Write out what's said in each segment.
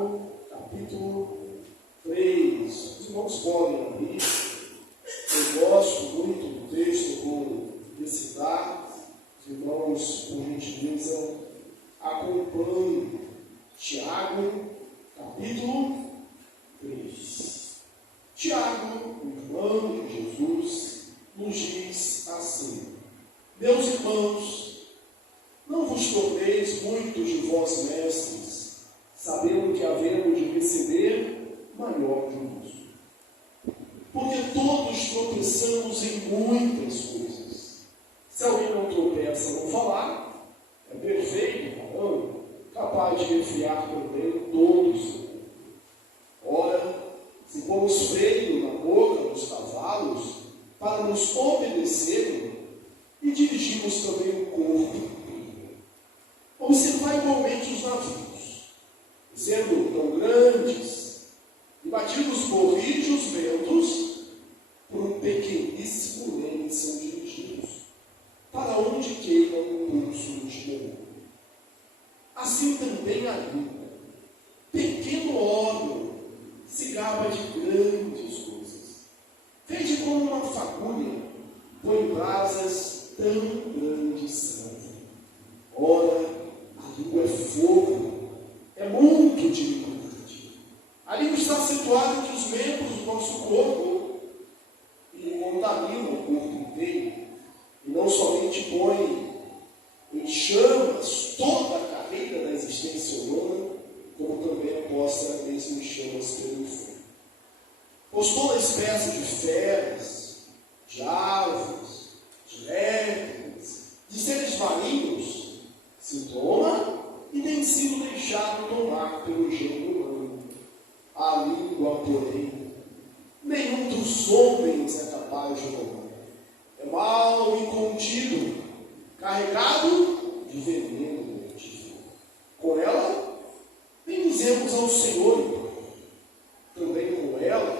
Tiago, capítulo 3. Os irmãos podem abrir. Eu gosto muito do texto, vou recitar. Os irmãos, por gentileza, acompanhem. Tiago, capítulo 3. Tiago, o irmão de Jesus, nos diz assim: meus irmãos, não vos torneis muitos de vós mestres, sabendo que havemos de receber maior juízo. Porque todos tropeçamos em muitas coisas. Se alguém não tropeça no falar, é perfeito falando, capaz de enfiar também todos. Ora, se pomos freio na boca dos cavalos para nos obedecerem, e dirigimos também o corpo, observar igualmente os navios, sendo tão grandes e batidos por rígidos ventos, por um pequeníssimo leme são dirigidos, para onde queira o curso do timão. Assim também a língua, pequeno órgão, se gaba de grandes coisas. Vede como uma fagulha põe brasas tão grandes são. Ora, a língua é fogo, é muito de iniquidade. A língua está situada entre os membros do nosso corpo e contamina o corpo inteiro. E não somente põe em chamas toda a carreira da existência humana, como também é posta mesmo em chamas pelo fogo. Pois toda espécie de feras, de aves, de léguas, de seres marinhos, se toma e tem sido deixado tomar pelo gênero humano. A língua, porém, nenhum dos homens é capaz de tomar. É mal incontido, carregado de veneno mortífero. Com ela, bendizemos ao Senhor. Também com ela,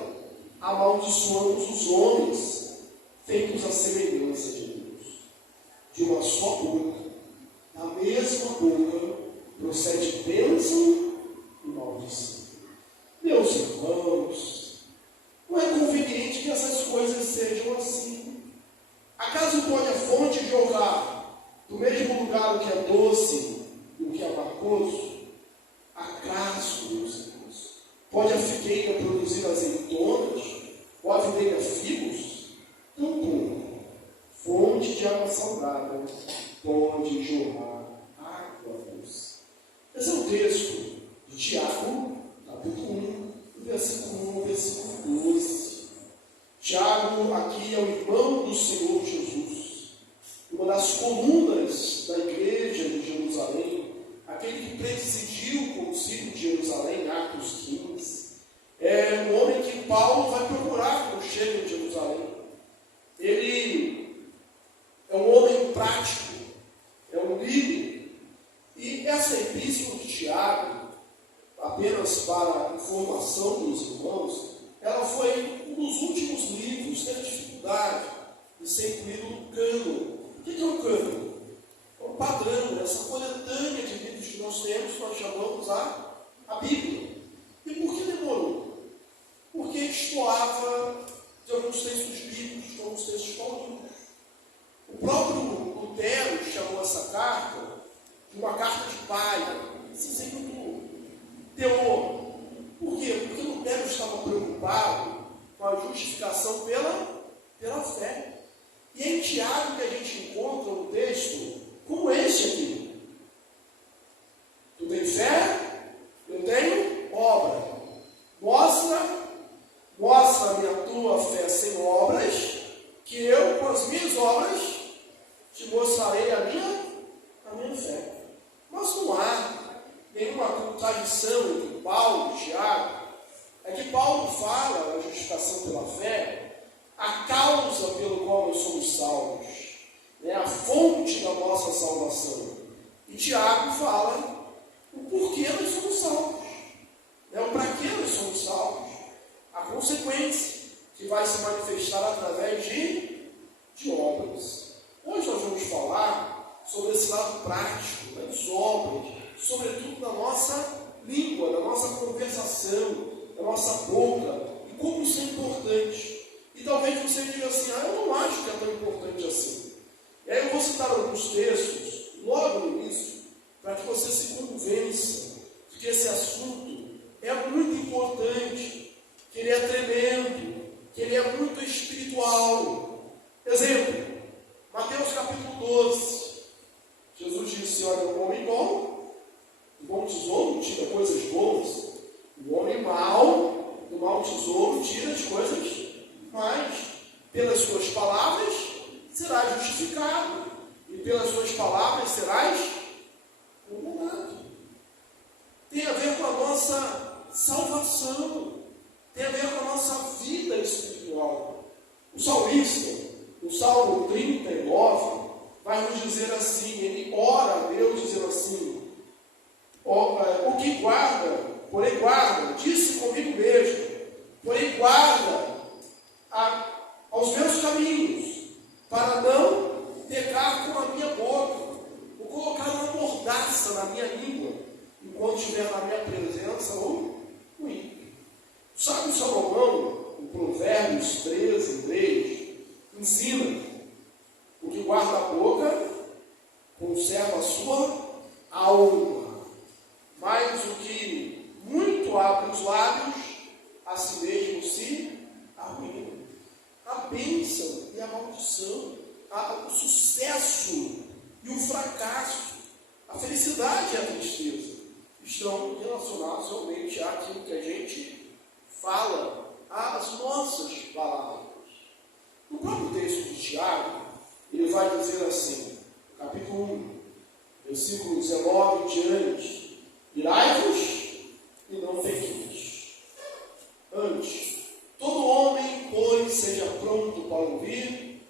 amaldiçoamos os homens, feitos à semelhança de Deus. De uma só boca, da mesma boca, procede bênção e maldição. Meus irmãos, não é conveniente que essas coisas sejam assim. Acaso pode a fonte jorrar do mesmo lugar o que é doce e o que é amargoso? Acaso, meus irmãos, pode a figueira produzir azeitonas ou a videira figos? Tampouco fonte de água salgada pode jorrar água doce. Esse é o texto de Tiago, capítulo 1, versículo 1 ao versículo 12. Tiago aqui é o irmão do Senhor Jesus, uma das colunas da igreja de Jerusalém, aquele que presidiu o concílio de Jerusalém, Atos 15. É um homem que Paulo vai procurar quando chega em Jerusalém. Ele é um homem prático, é um líder. E essa epístola de Tiago, apenas para informação dos irmãos, ela foi um dos últimos livros, teve dificuldade de ser incluído no cânon. O que é o cânon? É um padrão, essa coletânea de livros que nós temos, nós chamamos a Bíblia. E por que demorou? Porque destoava de alguns textos bíblicos, de alguns textos paulinos. O próprio Lutero chamou essa carta de uma carta de palha, cinzento do teor. Por quê? Porque Lutero estava preocupado com a justificação pela fé. E é em Tiago que a gente encontra um texto como este aqui. Tu tens fé? Eu tenho obra. Mostra-me a tua fé sem obras, que eu, com as minhas obras, te mostrarei a minha fé. Mas não há nenhuma contradição entre Paulo e Tiago. É que Paulo fala da justificação pela fé, a causa pelo qual nós somos salvos, né? A fonte da nossa salvação. E Tiago fala o porquê nós somos salvos, né? O para que nós somos salvos, a consequência que vai se manifestar através de obras. Hoje nós vamos falar sobre esse lado prático, das obras, sobretudo da nossa língua, da nossa conversa. conversação, da nossa boca, e como isso é importante. E talvez você diga assim, eu não acho que é tão importante assim. E aí eu vou citar alguns textos, logo no início, para que você se convença de que esse assunto é muito importante, que ele é tremendo, que ele é muito espiritual. Exemplo, Mateus capítulo 12. Jesus disse, olha, o homem bom, do bom tesouro tira coisas boas, o homem mau, do mau tesouro tira as coisas más. Pelas suas palavras serás justificado, e pelas suas palavras serás condenado. Tem a ver com a nossa salvação, tem a ver com a nossa vida espiritual. O salmista, no Salmo 39, vai nos dizer assim, ele ora a Deus dizendo assim, o que guarda, porém guarda, disse comigo mesmo, porém guarda aos meus caminhos, para não pecar com a minha boca, vou colocar uma mordaça na minha língua, enquanto estiver na minha presença o ímpio. Sabe Salomão, em Provérbios 13:3, ensina, o que guarda a boca, conserva a sua alma, mas o que muito abre os lábios, a si mesmo se arruína. A bênção e a maldição, o sucesso e o fracasso, a felicidade e a tristeza, estão relacionados realmente àquilo que a gente fala, às nossas palavras. No próprio texto de Tiago, ele vai dizer assim, capítulo 1, versículo 19 em diante, irai-vos e não pequeis. Antes, todo homem, pois, seja pronto para ouvir,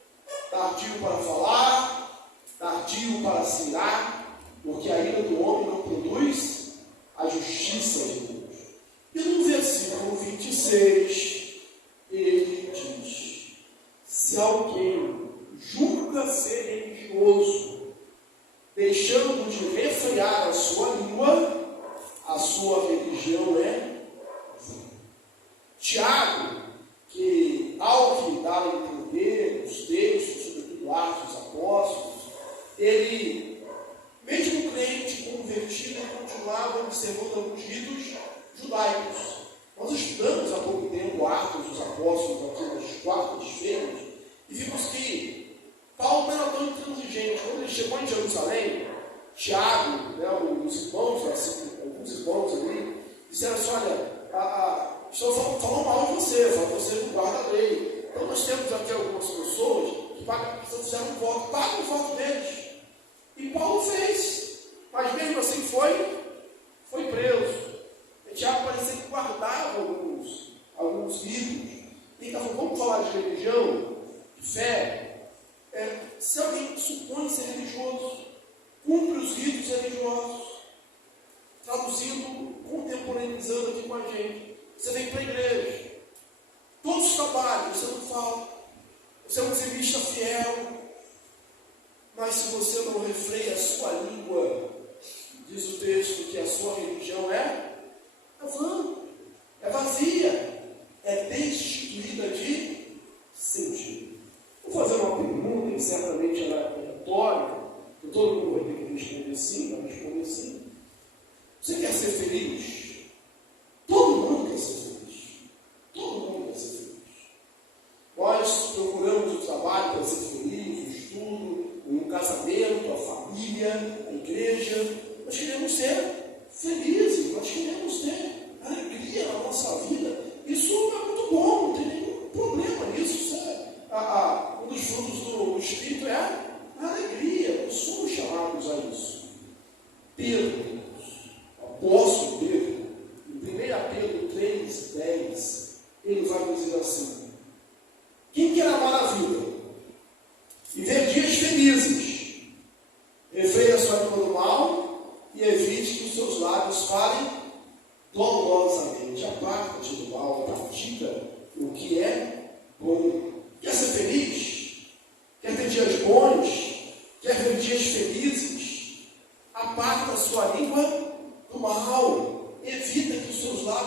tardio para falar, tardio para se irar, porque a ira do homem não produz a justiça de Deus. E no versículo 26, ele diz, se alguém julga ser religioso, deixando de refrear a sua língua, a sua religião é vã. Tiago, que ao que dá a entender os textos, sobretudo Atos dos Apóstolos, ele, mesmo crente, convertido, continuava observando alguns ritos judaicos. Nós estudamos há pouco tempo Atos dos Apóstolos, aqui nas quartas-feiras, e vimos que Paulo não era tão intransigente. Quando ele chegou em Jerusalém, Tiago, os irmãos, alguns irmãos ali, disseram assim, olha, estou falando mal de você, você não guarda a lei. Então nós temos aqui algumas pessoas que fizeram um voto, pagam o voto deles. E Paulo fez, mas mesmo assim foi preso. E Tiago parecia que guardava alguns ritos. Então vamos falar de religião, de fé. Se alguém supõe ser religioso, cumpre os ritos religiosos, traduzindo, contemporaneizando aqui com a gente. Você vem para a igreja, todos os trabalhos, você não fala, você é um dizimista fiel, mas se você não refreia a sua língua, diz o texto que a sua religião é vã, é vazia, é destituída de sentido. Vou fazer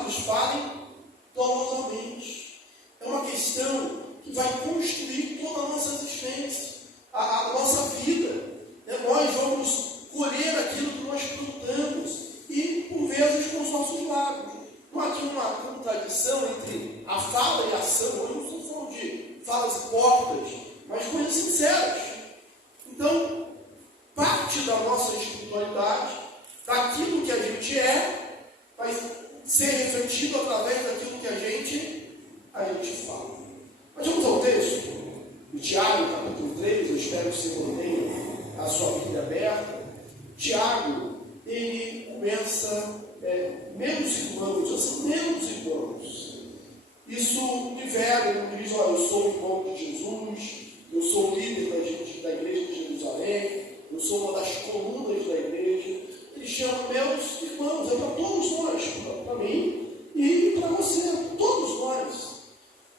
nos falem dolorosamente. É uma questão que vai construir toda a nossa existência, a nossa vida. Nós vamos colher aquilo que nós plantamos e, por vezes, com os nossos lábios. Não há aqui uma contradição entre a fala e a ação. Eu não estou falando de falas hipócritas, mas coisas sinceras. Então, parte da nossa espiritualidade, daquilo que a gente vai ser refletido através daquilo que a gente fala. Mas vamos ao texto, de Tiago, capítulo 3, eu espero que você mantenha a sua Bíblia aberta. Tiago, ele começa, meus irmãos. Isso diverte, ele diz, olha, eu sou irmão de Jesus, eu sou líder da igreja de Jerusalém, eu sou uma das colunas da igreja. Ele chama meus irmãos, é para todos nós, para mim e para você, todos nós.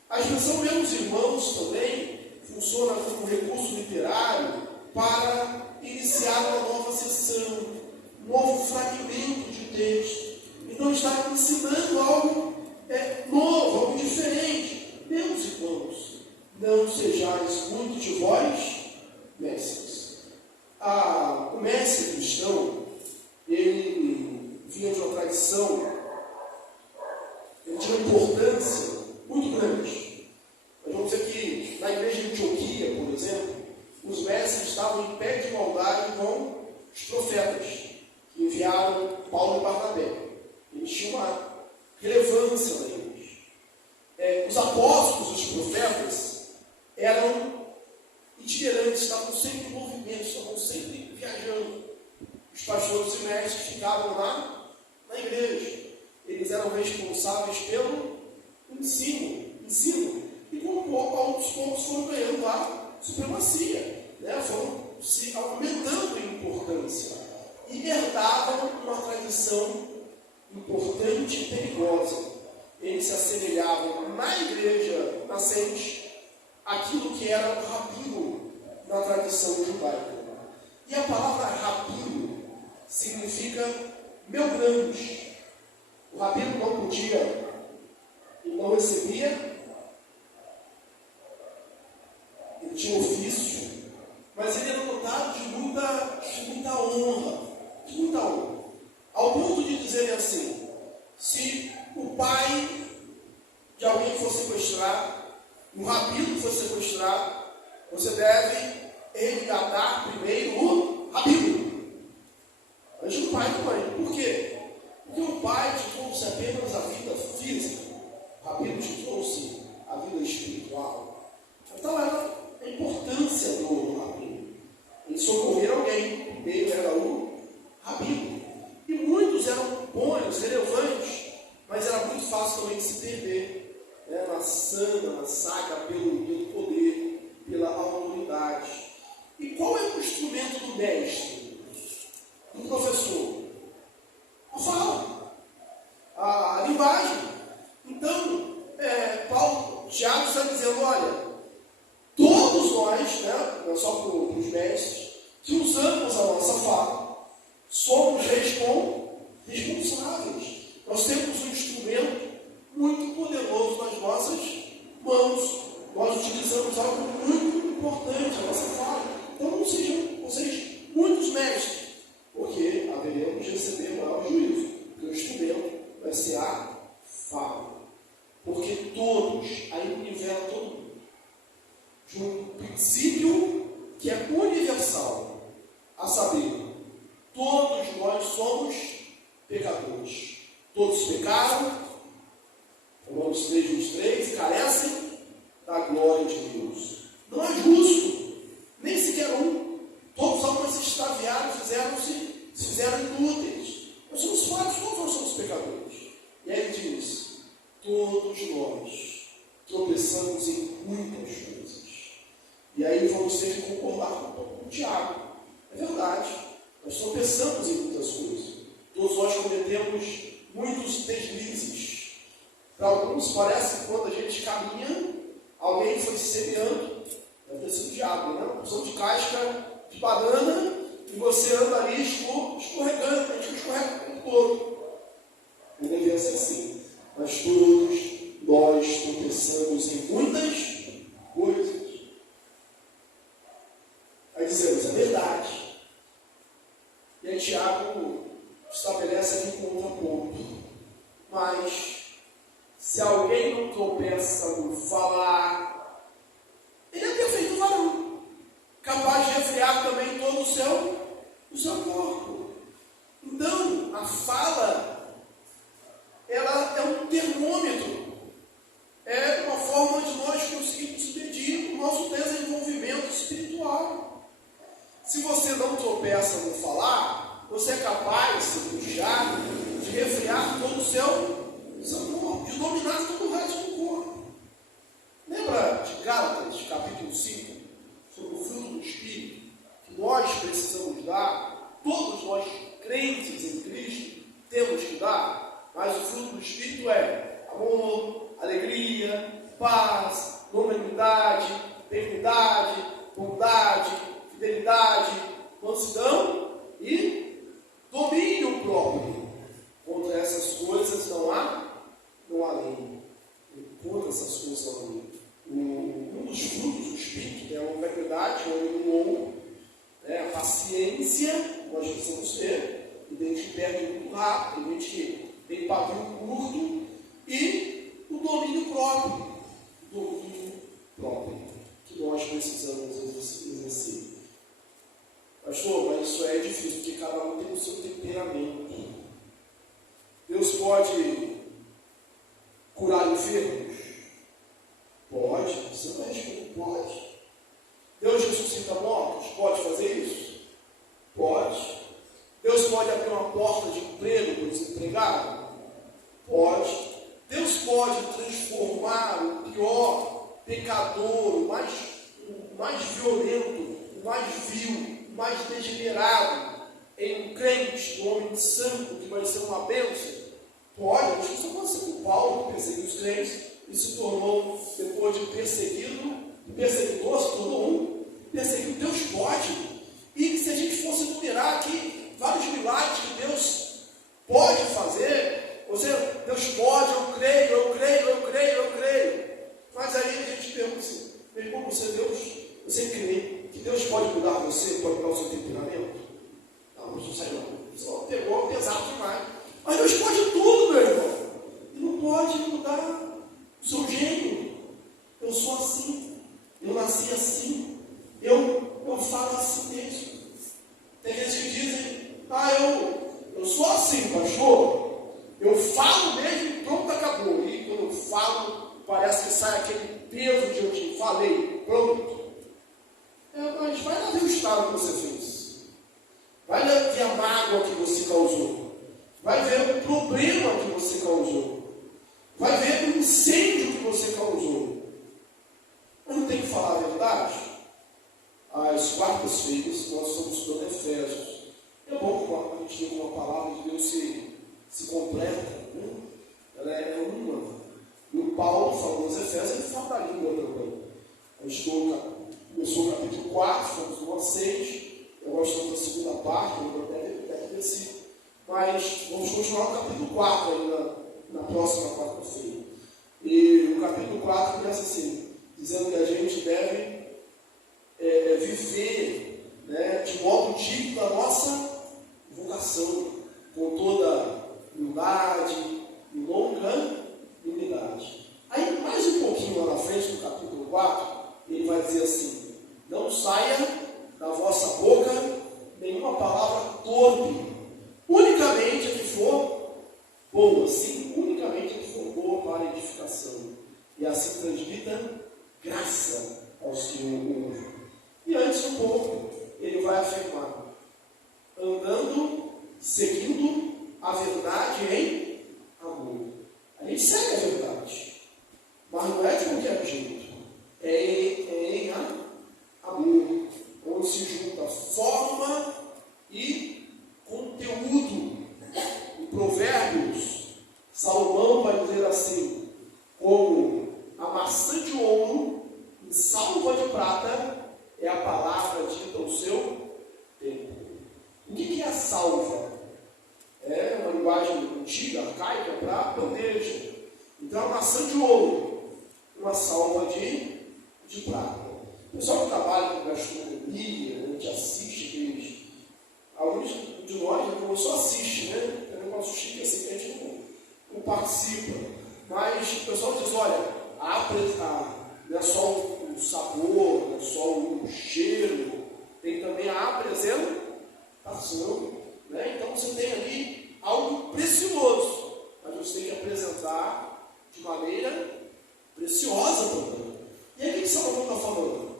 A expressão meus irmãos também funciona como recurso literário para iniciar uma nova sessão, um novo fragmento de texto. Então está ensinando algo novo, algo diferente. Meus irmãos, não sejais muito de vós mestres. O mestre cristão, ele vinha de uma tradição, ele tinha uma importância muito grande. Nós vamos dizer que na igreja de Antioquia, por exemplo, os mestres estavam em pé de igualdade com os profetas que enviaram Paulo e Barnabé. Eles tinham uma relevância na igreja. Os apóstolos, os profetas, eram itinerantes, estavam sempre em movimento, estavam sempre viajando. Os pastores e mestres ficavam lá na igreja. Eles eram responsáveis pelo ensino. E com aos poucos foram ganhando a supremacia, foram se aumentando em importância. E herdavam uma tradição importante e perigosa. Eles se assemelhavam na igreja nascente àquilo que era o rabino na tradição judaica. E a palavra rabino significa meu grande. O rabino não podia e não recebia, ele tinha ofício, mas ele era dotado de muita honra, ao ponto de dizerem assim: se o pai de alguém for sequestrado, um rabino for sequestrado, você deve resgatar primeiro o rabino, antes do pai e da mãe. Por quê? Porque o pai te trouxe apenas a vida física, o rabino te trouxe a vida espiritual. Então era a importância do rabino. Em socorrer alguém, primeiro era o rabino. E muitos eram bons, relevantes, mas era muito fácil também de se perder, na sana, na saga, pelo poder, pela autoridade. E qual é o instrumento do mestre, do professor? A fala, a linguagem. Então, Tiago está dizendo, olha, todos nós, não é só para os mestres, que usamos a nossa fala, somos responsáveis. Nós temos um instrumento muito poderoso nas nossas mãos. Nós utilizamos algo muito importante, a nossa fala. Então não sejam vocês muitos mestres, porque haveremos de receber maior juízo, porque o instrumento vai ser a fala. Porque todos, aí nivela todo mundo, de um princípio que é universal, a saber, todos nós somos pecadores. Todos pecaram, Romanos 3:23, e carecem da glória de Deus. Não é justo, nem sequer um. Todos os homens se extraviaram, se fizeram inúteis. Nós somos falhos, todos nós somos pecadores. E aí ele diz, todos nós tropeçamos em muitas coisas. E aí vamos ter que concordar com o Tiago. É verdade, nós tropeçamos em muitas coisas. Todos nós cometemos muitos deslizes. Para alguns parece que quando a gente caminha, alguém foi semeando, deve ter sido o diabo, né? Uma porção de casca de banana, e você anda ali escorregando, a gente escorrega o tempo todo. Não deveria ser assim. mas todos nós tropeçamos em muitas coisas. Aí dizemos, é verdade. E aí Tiago estabelece aqui com outro ponto. Mas, se alguém não tropeça no falar, ele é perfeito varão, capaz de refrear também todo o seu corpo. Então, a fala, ela é um termômetro, é uma forma de nós conseguirmos medir o nosso desenvolvimento espiritual. Se você não tropeça no falar, você é capaz, se puxar, de refrear todo o seu corpo, de dominar todo o resto do corpo. Lembra de Gálatas, capítulo 5, sobre o fruto do Espírito, que nós precisamos dar, todos nós crentes em Cristo temos que dar, mas o fruto do Espírito é amor, alegria, paz, longanimidade, benignidade, bondade, fidelidade, mansidão e domínio próprio. Contra essas coisas não há lei. Contra essas coisas não há lei. Um dos frutos do Espírito, que é a longanimidade, o longo, a paciência, nós precisamos ter, e tem gente que perde muito rápido, tem gente que tem pavio curto, e o domínio próprio. Que nós precisamos exercer. Pastor, mas isso é difícil, porque cada um tem o seu temperamento. Deus pode curar enfermos? Pode. Você não é médico? Pode. Deus ressuscita mortos? Pode fazer isso? Pode. Deus pode abrir uma porta de emprego para o desempregado? Pode. Deus pode transformar o pior pecador, o mais violento, o mais vil, o mais degenerado, em um crente, um homem santo, que vai ser uma bênção? Pode. Acho que isso aconteceu com Paulo, que perseguiu os crentes, e se tornou, depois de perseguidor, se tornou um perseguido. Deus pode. E se a gente fosse enumerar aqui vários milagres que Deus pode fazer, Deus pode, eu creio. Mas aí a gente pergunta assim, meu irmão, você crê que Deus pode mudar você, pode mudar o seu temperamento? Não sei não. Só pegou pesado demais. Mas Deus pode tudo, meu irmão. E não pode mudar o seu gênio. Eu sou assim. Eu nasci assim. Eu falo assim mesmo. Tem gente que dizem, eu sou assim, pastor. Eu falo mesmo e pronto, acabou. E quando eu falo, parece que sai aquele peso de eu te falei, pronto. Mas vai lá ver o estado que você fez. Vai ver a mágoa que você causou. Vai ver o problema que você causou. Vai ver o incêndio que você causou. Mas não tem que falar a verdade? Às quartas-feiras, nós estamos estudando Efésios. É bom que a gente tenha uma palavra de Deus se completa. Né? Ela é uma. E o Paulo falou nos Efésios, ele fala da língua também. A gente começou o capítulo 4, fomos no 6. Agora estamos na segunda parte, deve descer. Mas vamos continuar no capítulo 4 ainda na próxima quarta-feira. E o capítulo 4 começa assim, dizendo que a gente deve viver, de modo digno da nossa vocação, com toda humildade e longanimidade. Aí, mais um pouquinho lá na frente, no capítulo 4, ele vai dizer assim: não saia da vossa boca nenhuma palavra torpe, unicamente a que for boa, sim, unicamente a que for boa para edificação, e assim transmita graça aos que o ouvem. E antes um pouco, ele vai afirmar: seguindo a verdade em amor. A gente segue a verdade, mas não é de qualquer jeito, é em amor, onde se junta forma e conteúdo. Em Provérbios, Salomão vai dizer assim: como a maçã de ouro em salva de prata é a palavra dita ao seu tempo. O que é a salva? É uma linguagem antiga, arcaica, para bandeja. Então é uma maçã de ouro, uma salva de prata. O pessoal que trabalha com gastronomia, a gente assiste aqueles. Alguns de nós, né, só assiste, né? É um negócio chique assim que a gente não participa. Mas o pessoal diz, olha, não é só o sabor, não é só o cheiro, tem também a apresentação. Né? Então você tem ali algo precioso, mas você tem que apresentar de maneira preciosa também. E aí o que Salomão está falando?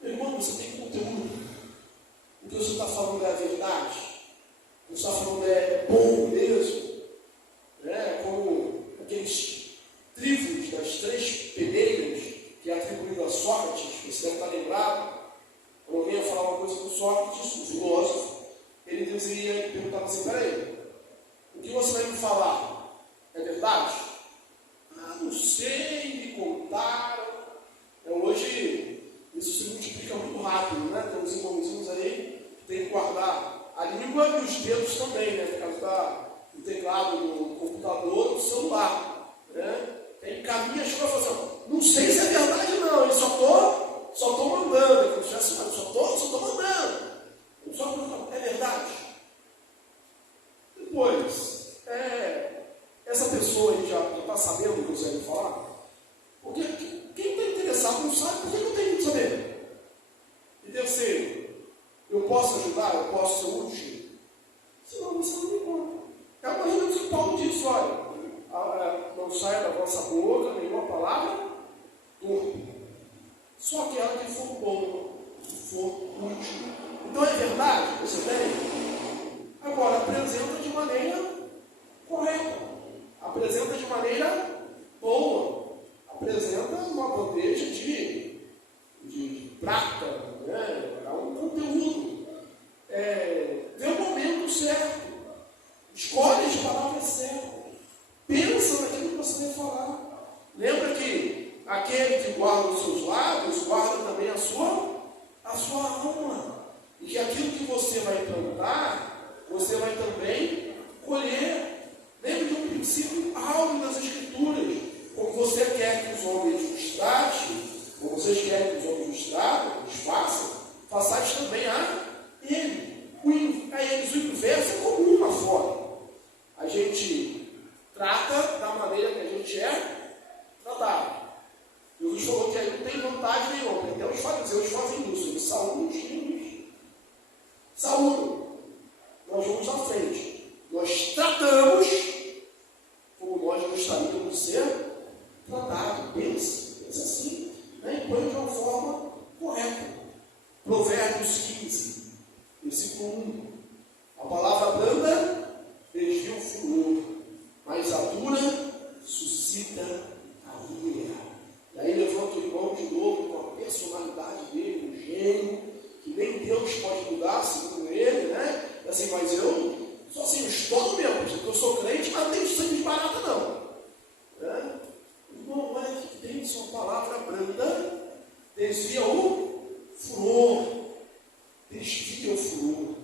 Meu irmão, você tem conteúdo. O que você está falando é a verdade. O que você está falando é bom mesmo. Né? Como aqueles trívos das 3 peneiras que é atribuído a Sócrates, você deve estar lembrado. Quando alguém ia falar uma coisa com Sócrates, um filósofo, ele perguntava assim, peraí, o que você vai me falar? É verdade? Ah, não sei, me contaram. Hoje isso se multiplica muito rápido, né? Tem uns irmãozinhos aí que tem que guardar a língua e os dedos também, né? No caso do teclado, do computador, do celular. Né? Tem caminhas que falam assim, não sei se é verdade não, eu só estou mandando, só estou mandando. É verdade. Depois, essa pessoa aí já está sabendo o que você vai falar? Porque quem está interessado não sabe, por que eu tenho que saber? E terceiro, eu posso ajudar, eu posso ser útil? Senão você não me conta. É mais ou menos o que Paulo disse, olha, não sai da vossa boca nenhuma palavra torpe. Só aquela que for boa, que for útil. Então é verdade que você tem? Agora, apresenta de maneira correta. Apresenta de maneira boa. Apresenta uma bandeja de prata, né? Um conteúdo. Vê o momento certo. Escolhe as palavras certas. Pensa naquilo que você vai falar. Lembra que aquele que guarda os seus lábios, guarda também a sua alma. E que aquilo que você vai plantar, você vai também colher. Lembre de um princípio áureo das Escrituras. Como você quer que os homens os tratem, como vocês querem que os homens os tratem, os façam, façais também a eles. O inverso é comum lá fora. A gente trata da maneira que a gente é tratado. Jesus falou que aí não tem vantagem nenhuma. Então os fariseus fazem isso. Eles saúdam os filhos. Saúdam. Nós vamos à frente. Nós tratamos como nós gostaríamos de ser tratados. Pensa assim. Né? E põe de uma forma correta. Provérbios 15, versículo 1. A palavra branda desvia o furor, mas a dura suscita a ira. E aí levanta o irmão de novo com a personalidade dele, um gênio, que nem Deus pode mudar, segundo ele, né? Assim, mas eu sou assim, eu estou mesmo, porque eu sou crente, mas não tenho sangue de barata não. Né? Irmão, olha que tem sua palavra branda, desvia o furor. Desvia o furor.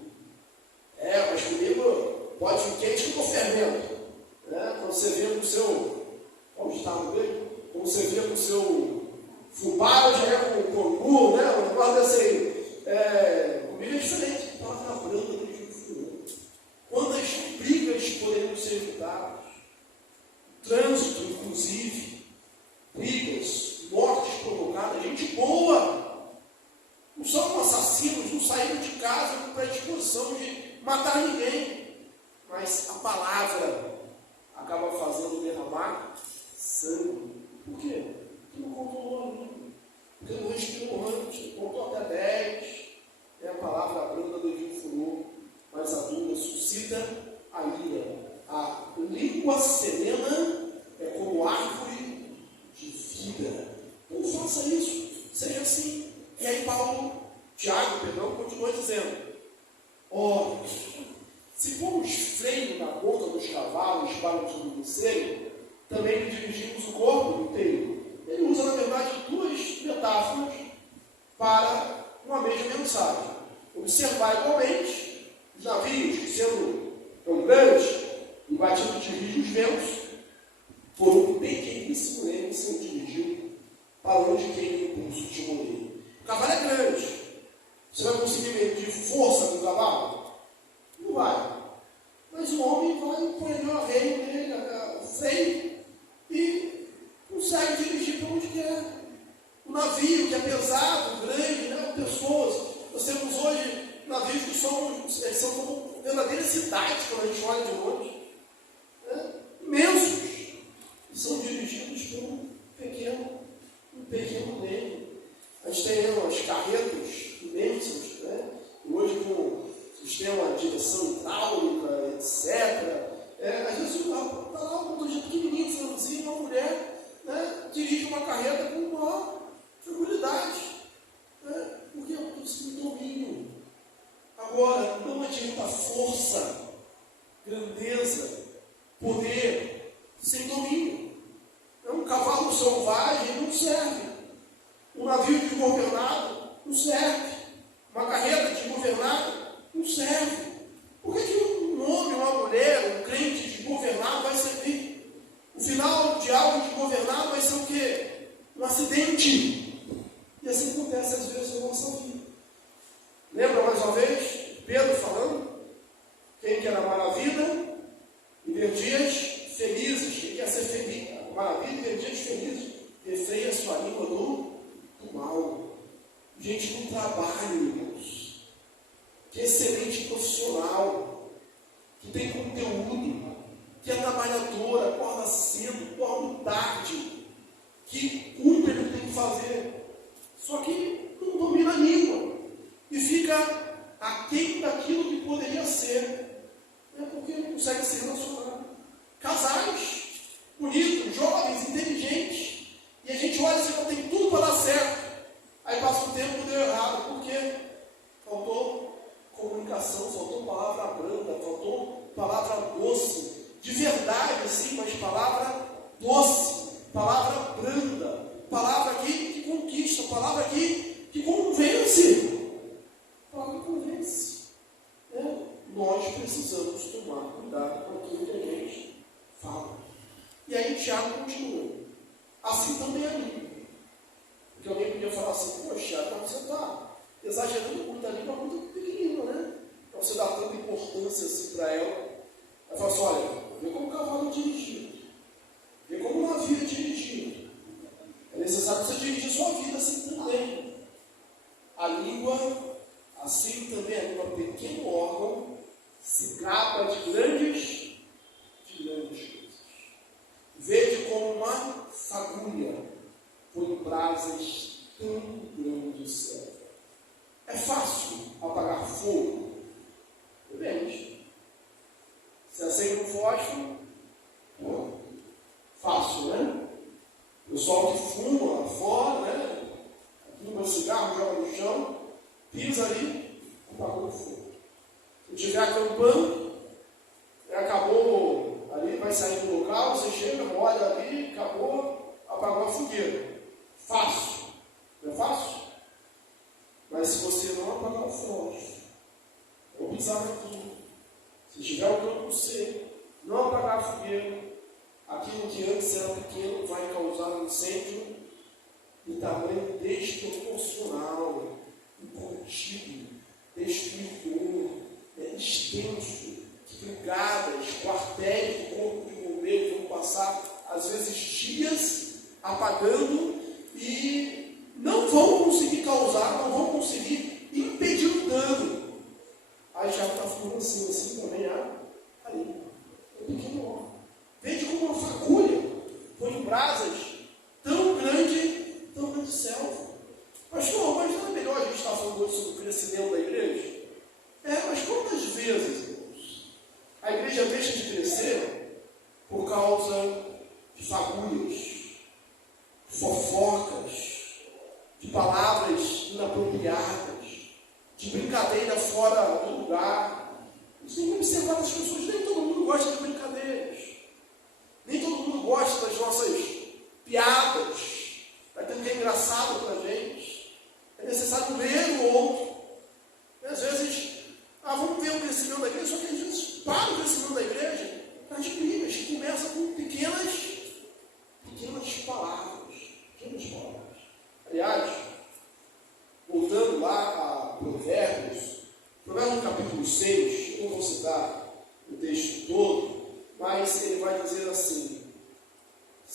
Mas comigo pode vir quente com fermento. Né? Quando você vê com o seu. Como está no meio? Quando você vê com o seu fubá, já é com o canguru, né? O negócio desse. Comigo é diferente. Palavra branda desvia o furor. Quantas brigas poderiam ser evitadas? Trânsito, inclusive. Brigas, mortes provocadas, gente boa. Não são assassinos, não saíram de casa com predisposição de matar ninguém. Mas a palavra acaba fazendo derramar sangue. Por quê? Porque não controlou a língua. Porque não respirou antes, contou até 10. É a palavra branda do vinho furor, mas a dura suscita a ira. A língua serena é como árvore de vida. Não faça isso, seja assim. E aí Tiago, continua dizendo, se pomos freio na boca dos cavalos para os obedecerem, também lhe dirigimos o corpo inteiro. Ele usa, na verdade, 2 metáforas para uma mesma mensagem. Observar igualmente os navios que, sendo tão grandes e batidos de rio os ventos, por um pequeno cavalo hoje quem tem impulso de timoneio? O cavalo é grande. Você vai conseguir medir força do cavalo? Não vai. Mas o homem vai põe o arreio nele, o freio, e consegue dirigir para onde quer. O navio, que é pesado, grande, né, pessoas. Nós temos hoje navios que são como verdadeiras cidades, quando a gente olha de longe. Né? Imensos. E são dirigidos por um pequeno meio. A gente tem as carretas imensas, né? Hoje com sistema de direção hidráulica, etc. Às vezes está lá um motorista pequenininho, franzinho, uma mulher, né, dirige uma carreta com maior tranquilidade. Né? Porque isso tem domínio. Agora, não adianta força, grandeza, poder, sem domínio. Um cavalo selvagem não serve. Um navio desgovernado não serve. Uma carreta desgovernada não serve. Por que um homem, uma mulher, um crente desgovernado vai servir? O final de algo desgovernado vai ser o quê? Um acidente. E assim acontece às vezes na nossa vida. Lembra mais uma vez Pedro falando? Quem quer amar a vida e ver dias felizes? Quem quer ser feliz? Amar a vida e ver dias felizes? Refreia a sua língua do mal. Gente no trabalho, irmãos, que é excelente profissional, que tem conteúdo, que é trabalhadora, acorda cedo, dorme tarde, que cumpre o que tem que fazer, só que não domina a língua e fica aquém daquilo que poderia ser, porque não consegue se relacionar. Casais bonitos, jovens, inteligentes, e a gente olha assim, tem tudo para dar certo. Aí passa o tempo e deu errado. Por quê? Faltou comunicação, faltou palavra branda, faltou palavra doce. De verdade, sim, mas palavra doce, palavra branda, palavra que conquista, palavra que convence. Palavra que convence. Nós precisamos tomar cuidado com aquilo que a gente fala. E aí Tiago continua. Assim também a língua. Porque alguém podia falar assim, poxa, você está exagerando muito a língua, muito pequenina, né? Então você dá tanta importância assim para ela. Aí fala assim, olha, vê como o cavalo é dirigido, vê como o navio é dirigido. É necessário que você dirija a sua vida assim também. A língua, assim também a língua, pequeno órgão, se gaba de grandes coisas. Vede como uma fagulha põe brasas tão grandes do céu. É fácil apagar fogo? Depende. Se acende um fósforo, fácil, né? O pessoal que fuma lá fora, né? Fuma cigarro, joga no chão, pisa ali, apagou o fogo. Se estiver acampando, acabou ali, vai sair do local, você chega, olha ali, acabou, apagou a fogueira. Fácil. Não é fácil? Mas se você não apagar o fósforo, ou pisar naquilo, se tiver o campo seco, não apagar a fogueira, aquilo que antes era pequeno vai causar um incêndio de tamanho desproporcional, incontínuo, destruidor, extenso, que brigadas, quartéis do corpo de bombeiros vão passar, às vezes, dias apagando e não vão conseguir causar, não vão conseguir impedir o dano. Aí já está falando assim também a língua. É pequeno órgão. Veja como uma fagulha põe brasas tão grande selva. Pastor, mas não é melhor a gente estar falando hoje sobre o crescimento da igreja? Mas quantas vezes, irmãos, a igreja deixa de crescer por causa de fagulhas, de fofocas, de palavras inapropriadas, de brincadeira fora do lugar? Você tem que observar as pessoas, nem todo mundo gosta de brincadeiras, nem todo mundo gosta das nossas piadas, daquilo que é engraçado para a gente. É necessário ler o outro. E às vezes, vamos ver o crescimento da igreja, só que às vezes, para o crescimento da igreja, as brigas que começam com pequenas palavras.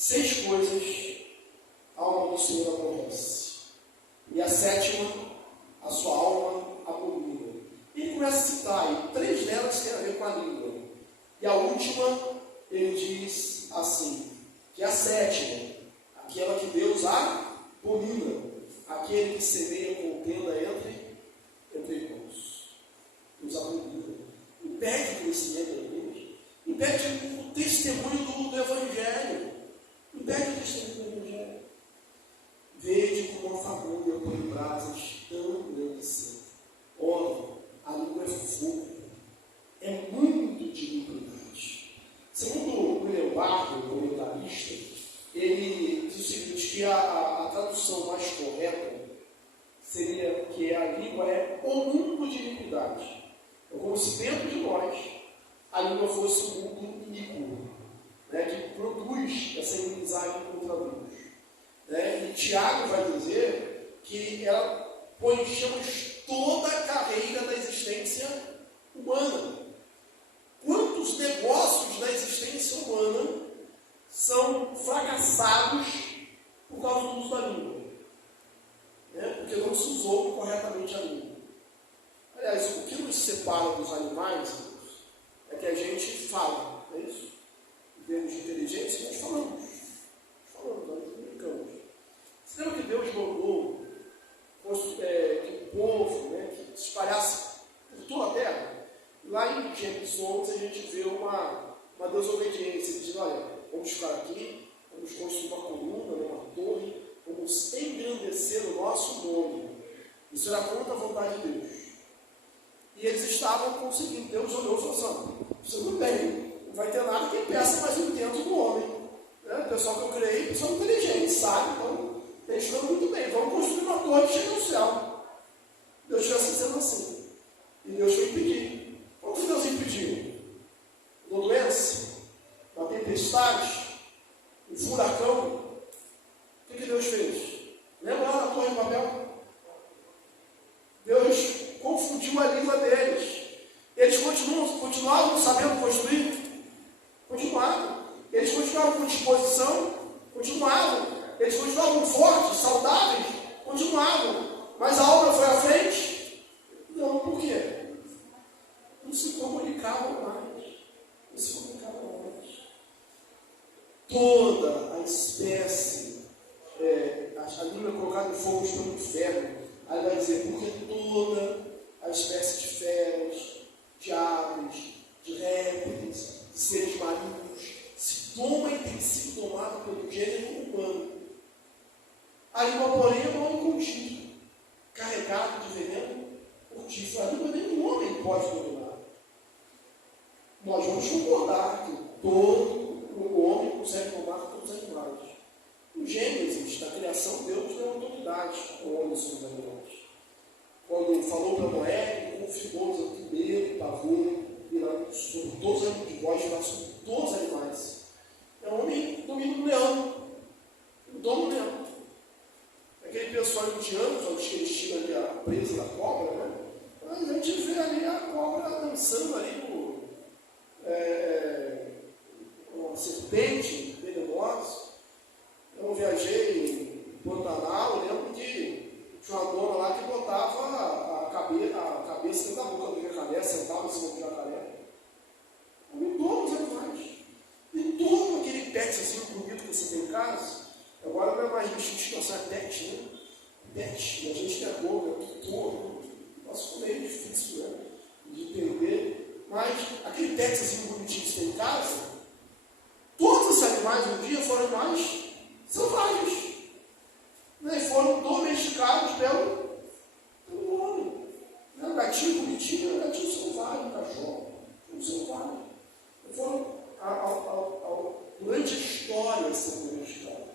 6 coisas a alma do Senhor aborrece. E a 7ª, a sua alma abomina. Ele começa a citar, e 3 delas têm a ver com a língua. E a última, ele diz assim, que é a 7ª, aquela que Deus abomina, aquele que semeia contenda entre irmãos. Deus abomina. Impede o conhecimento da igreja, impede o testemunho do Evangelho, impede o testemunho do Evangelho. Vede como a fagulha põe brasas tão grandes sempre. Olha, a língua é fogo, é muito de iniquidade. Segundo William Barclay, o comentarista, ele diz o seguinte, que a tradução mais correta seria que a língua é o mundo de iniquidade. É como se dentro de nós a língua fosse um mundo iníquo, né, que produz essa inimizade contra Deus. Né? E Tiago vai dizer que ela põe em chamas toda a carreira da existência humana. Quantos negócios da existência humana são fracassados por causa do uso da língua? Né? Porque não se usou corretamente a língua. Aliás, o que nos separa dos animais é que a gente fala, não é isso? Em termos de inteligência, nós falamos, nós comunicamos. Você lembra que Deus mandou que o povo, né, que se espalhasse por toda a terra? Lá em Gênesis 11 a gente vê uma desobediência. Ele diz, olha, vamos ficar aqui, vamos construir uma coluna, uma torre, vamos engrandecer o nosso nome. Isso era contra a vontade de Deus. E eles estavam conseguindo. Deus olhou e falou assim, isso não tem, não vai ter nada que impeça mais o intento do homem. Né? O pessoal que eu criei, pessoal inteligente, sabe? Então, eles estão muito bem. Vamos construir uma torre cheia no céu. Deus estivesse sendo assim. E Deus foi impedir. Como que Deus impediu? Uma doença, uma tempestade, um furacão. O que Deus fez? Lembra lá na torre de Babel? Deus confundiu a língua deles. Eles continuavam sabendo construir? Continuavam. Eles continuavam com disposição? Continuavam. Eles continuavam fortes, saudáveis? Continuavam. Mas a obra foi à frente? Não, por quê? Não se comunicavam mais. Não se comunicavam mais. Toda a espécie, a língua é colocada em fogo pelo inferno. Aí vai dizer, porque toda a espécie de feras, de aves, de répteis, de seres marinhos, se toma e tem sido tomada pelo gênero humano. A língua, porém, é um contínuo, carregado de veneno mortífero. A língua nenhum homem pode dominar. Nós vamos concordar que todo o homem consegue tomar todos os animais. No Gênesis, na criação, Deus deu autoridade ao homem sobre os animais. Quando falou para Noé, ele confirmou o primeiro pavor, sobre todos os animais, de voz, sobre todos os animais. É o homem domina o leão, o dono do leão. Aquele pessoal indiano, onde eles tiram ali a presa da cobra, né? A gente vê ali a cobra dançando ali uma serpente venenosa. Eu viajei em Pantanal, lembro que tinha uma dona lá que botava a cabeça dentro da boca do jacaré, sentava em cima do jacaré. Em todos os animais. Em todo aquele pet assim, bonito que você tem em casa. Agora não é mais bicho de estimação, é pet, né? Pet. E a gente tem a boca, tudo. Nossa, como é difícil, né? De entender. Mas aquele pet assim, bonitinho que você tem em casa, todos os animais um dia foram animais selvagens. Né? Foram domesticados pelo homem. Né? O gatinho bonitinho era um gatinho selvagem, um cachorro. Um selvagem. Foram, durante a história, sendo domesticados.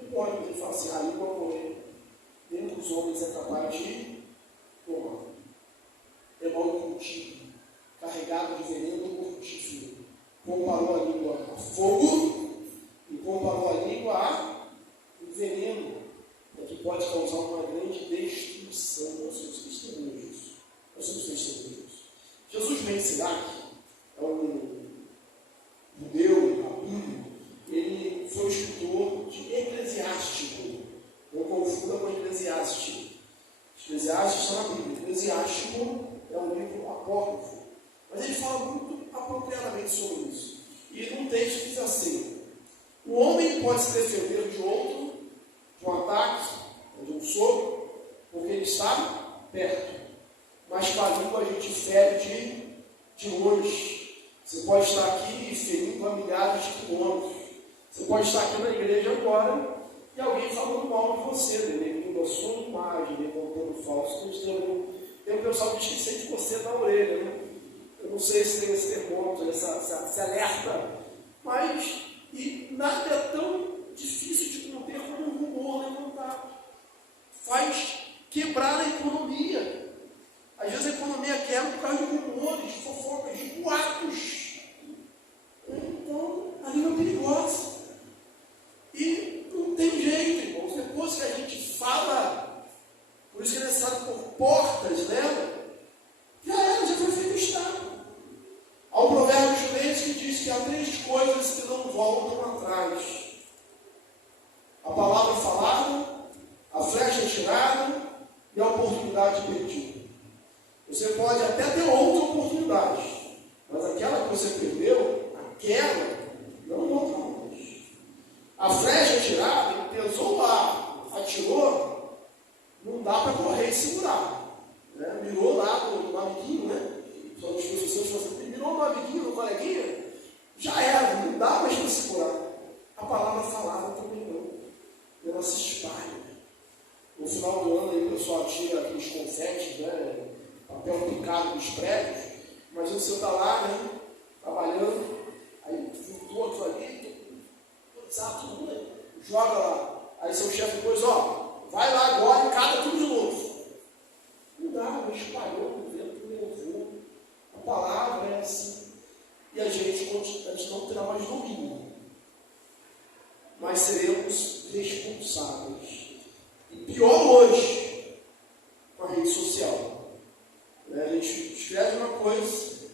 Não pode ele falar assim, a língua porém, dentro dos homens é capaz de tomar. É mal contido, carregado de veneno mortífero. Comparou a língua a fogo e comparou a língua a veneno, que pode causar uma grande destruição. Nós somos testemunhos disso. Nós somos testemunhos disso. Jesus Ben Sirac é um judeu, rabino, ele foi escritor pode se defender de outro, de um ataque, de um soco, porque ele está perto. Mas com a língua a gente fere de longe. Você pode estar aqui ferindo a milhares de quilômetros. Você pode estar aqui na igreja agora e alguém falando mal de você, denegrindo a sua imagem, levantando falso testemunho. Tem um pessoal que sente você na orelha, né? Eu não sei se tem esse termômetro, esse alerta, mas e nada é tão difícil de conter como um rumor levantado. Faz quebrar a economia. Às vezes a economia quebra por causa de rumores, de fofocas, de boatos. Então, a língua é perigosa. E não tem jeito, irmãos. Depois que a gente fala, por isso que é necessário por portas nela, já foi feito o Estado. Há um provérbio chinês que diz que há 3 coisas que não voltam atrás: a palavra falada, a flecha tirada e a oportunidade perdida. Você pode até ter outra oportunidade, mas aquela que você perdeu, aquela não volta mais. A flecha tirada, ele pesou lá, atirou, não dá para correr e segurar. Né? Mirou lá no amiguinho, né? Só os professores falam assim, mirou no amiguinho, no coleguinha, já era, não dá mais para segurar. A palavra falada também não. Ela se espalha. No final do ano aí o pessoal tira aqueles confetes, né? Papel picado dos prédios, mas você está lá, né? Trabalhando, aí juntou aquilo ali, joga lá. Aí seu chefe depois, vai lá agora e cata tudo de novo. Não dá, espalhou, o vento levou. A palavra é assim. E a gente não terá mais domínio, mas seremos responsáveis. E pior hoje, com a rede social. A gente escreve uma coisa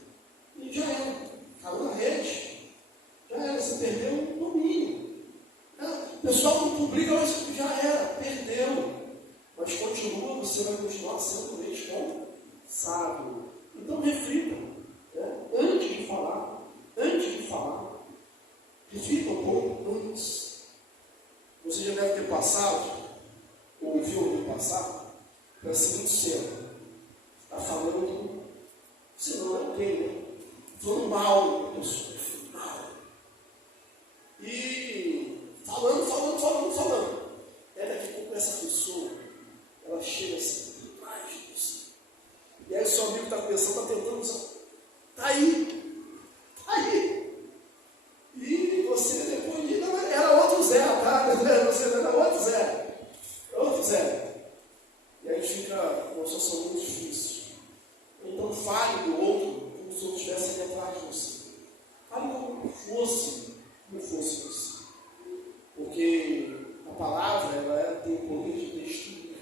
e já era. Caiu na rede, já era. Você perdeu o domínio. O pessoal não publica, mas já era, perdeu. Mas continua, você vai continuar sendo responsável. Então reflita, antes de falar, reflita um pouco antes. Você já deve ter passado, ou ouviu alguém passar, pela seguinte cena. Está falando, você não é alguém, né? Falando mal da pessoa, mal. E falando. É daqui a pouco essa pessoa, ela chega assim, por trás de você. E aí o seu amigo está pensando, está tentando, está aí. E você depois de, não, era outro Zé, tá? Você era outro Zé. E aí fica uma situação muito difícil. Então fale do outro como se eu estivesse atrás de você. Fale como fosse você. Porque a palavra, ela tem o poder de destruir.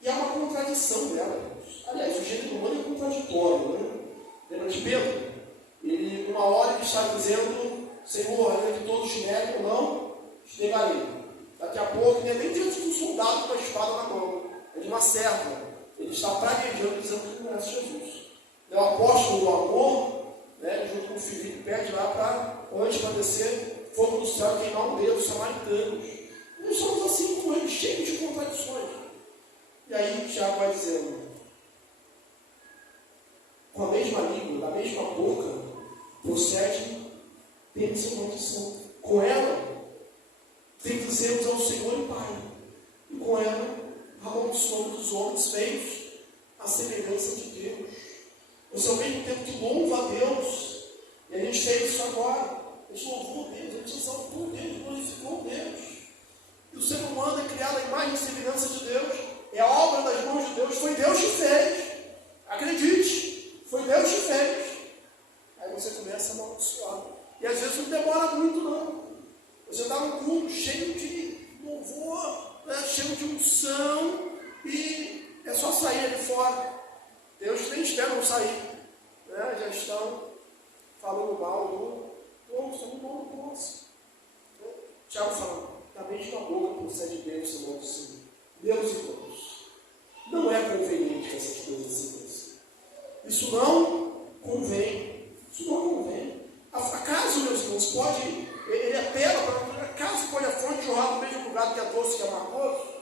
E há uma contradição dela. Aliás, o gênero humano é contraditório, né? Lembra de Pedro? Ele, numa hora, ele está dizendo, Senhor, ainda que todos neguem ou não, negarei. Daqui a pouco, ele é nem diante de um soldado com a espada na mão, é de uma serva. Ele está praguejando, dizendo que conhece Jesus. O apóstolo do amor, né, junto com o Filipe, pede lá para antes para descer fogo do céu e queimar o dedo, os samaritanos. Nós somos assim com ele, cheios de contradições. E aí Tiago vai dizendo, com a mesma língua, da mesma boca, procede bênção e maldição. Com ela, bendizemos ao Senhor e Pai. E com ela, amaldiçoamos os homens feios à semelhança de Deus. Você ao mesmo tempo que louva a Deus, e a gente fez isso agora, a gente louvou a Deus, a gente exaltou Deus, glorificou Deus. E o ser humano é criado à imagem e semelhança de Deus, é a obra das mãos de Deus, foi Deus que fez. Acredite, foi Deus que fez. Aí você começa a amaldiçoar. E às vezes não demora muito, não. Você está num culto cheio de louvor, cheio de unção, e é só sair ali fora. Deus nem espera não sair. Já estão falando mal do outro, falando mal do próximo. Tiago fala, da mesma boca procede Deus e maldição. Meus irmãos, não é conveniente que essas coisas se façam. Isso não convém. Acaso, meus irmãos, pode ele apela para a natureza. Acaso pode a fonte jorrar do mesmo lugar que é doce e amargoso?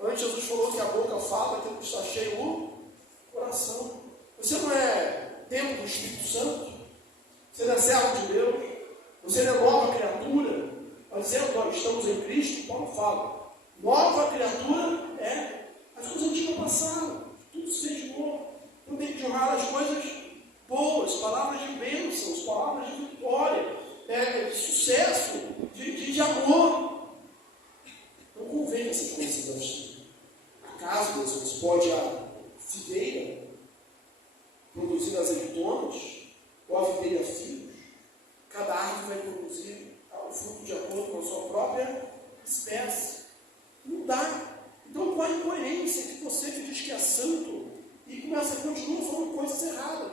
Antes Jesus falou que a boca fala, aquilo que está cheio o coração. Você não é templo do Espírito Santo? Você não é servo de Deus? Você não é nova criatura? Mas dizendo, nós estamos em Cristo, Paulo fala. Nova criatura é as coisas antigas passaram, tudo se fez novo. Então tem que jorrar as coisas boas, palavras de bênçãos, palavras de vitória, de sucesso, de amor. Não convém essas coisas. Acaso, meus irmãos, pode a figueira produzir azeitonas ou a videira figos? Cada árvore vai produzir o fruto de acordo com a sua própria espécie. Não dá. Então, qual a incoerência que você que diz que é santo e continua falando coisas erradas?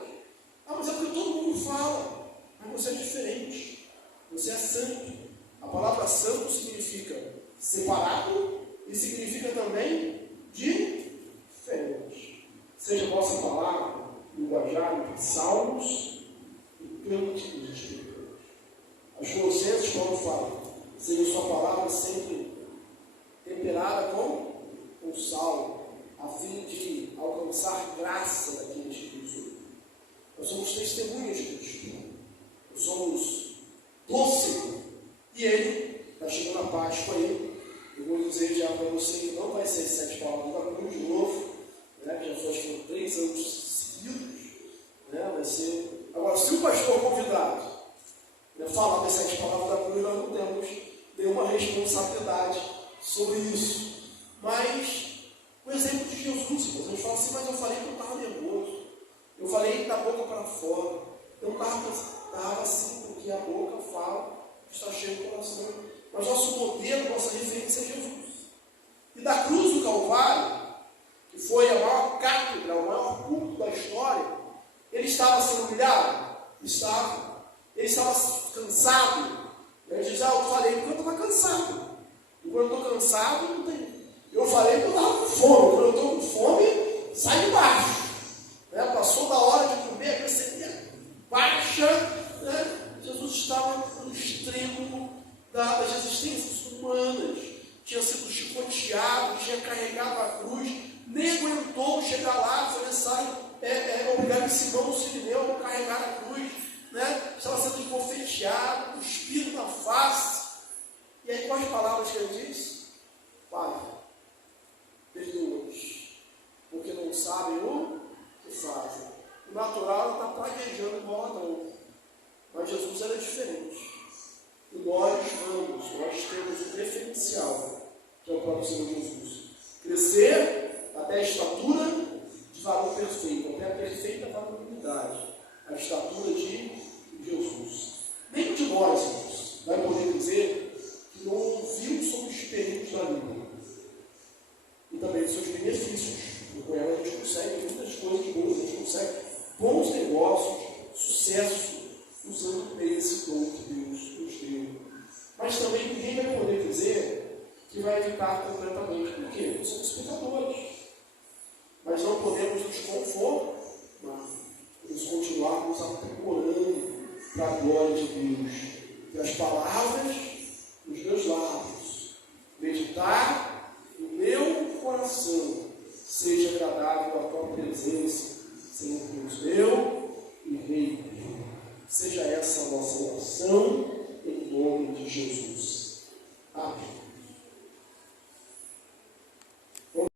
Mas é porque todo mundo fala. Mas você é diferente. Você é santo. A palavra santo significa separado e significa também diferente. Seja a vossa palavra, linguajar, salmos e cânticos espirituais. As Colossenses, Paulo fala, seja sua palavra sempre temperada com sal, a fim de alcançar graça daqueles que nos ouvem. Nós somos testemunhas de Cristo. Nós somos doce. E Ele, está chegando a Páscoa aí, eu vou dizer já para você que não vai ser 7 palavras da cruz de novo, né, que já foram 3 anos seguidos, né, vai ser... Agora, se o pastor convidado falar das 7 palavras da cruz, nós não temos nenhuma responsabilidade sobre isso. Mas, o exemplo de Jesus, a gente fala assim, mas eu falei que eu estava nervoso. Eu falei da boca para fora. Eu estava assim, porque a boca fala, está cheio do coração. Mas nosso modelo, nossa referência é Jesus. E da cruz do Calvário, que foi a maior cátedra, o maior culto da história, ele estava sendo humilhado? Estava. Ele estava cansado. Ele diz, eu falei porque eu estava cansado. E quando eu estou cansado, não tem. Eu falei porque eu estava com fome. Quando eu estou com fome, sai de baixo. Passou da hora de comer, a glicemia baixa. Jesus estava no extremo das existências humanas. Tinha sido chicoteado, tinha carregado a cruz, nem aguentou chegar lá, foi necessário obrigar Simão o Sirineu a carregar a cruz. Estava sendo esbofeteado, cuspido na face. E aí, quais palavras que ele diz? Pai, perdoa-os, porque não sabem o que fazem. O natural está praguejando igual a não. Mas Jesus era diferente. E nós temos o referencial, que é o próprio Senhor Jesus. Crescer até a estatura de varão perfeito, até a perfeita varonilidade, a estatura de Jesus. Nem de nós, irmãos, vai poder dizer que não ouvimos sobre os perigos da vida. E também dos seus benefícios. Com ela a gente consegue muitas coisas boas, a gente consegue bons negócios, sucesso, usando esse dom que Deus nos deu. Mas também ninguém vai poder dizer que vai evitar completamente. Por quê? Nós somos pecadores. Mas não podemos nos conformar. Podemos continuar nos aprimorando para a glória de Deus. E as palavras dos meus lábios, meditar no meu coração, seja agradável a tua presença, Senhor Deus meu e Rei. Seja essa a nossa oração, em nome de Jesus.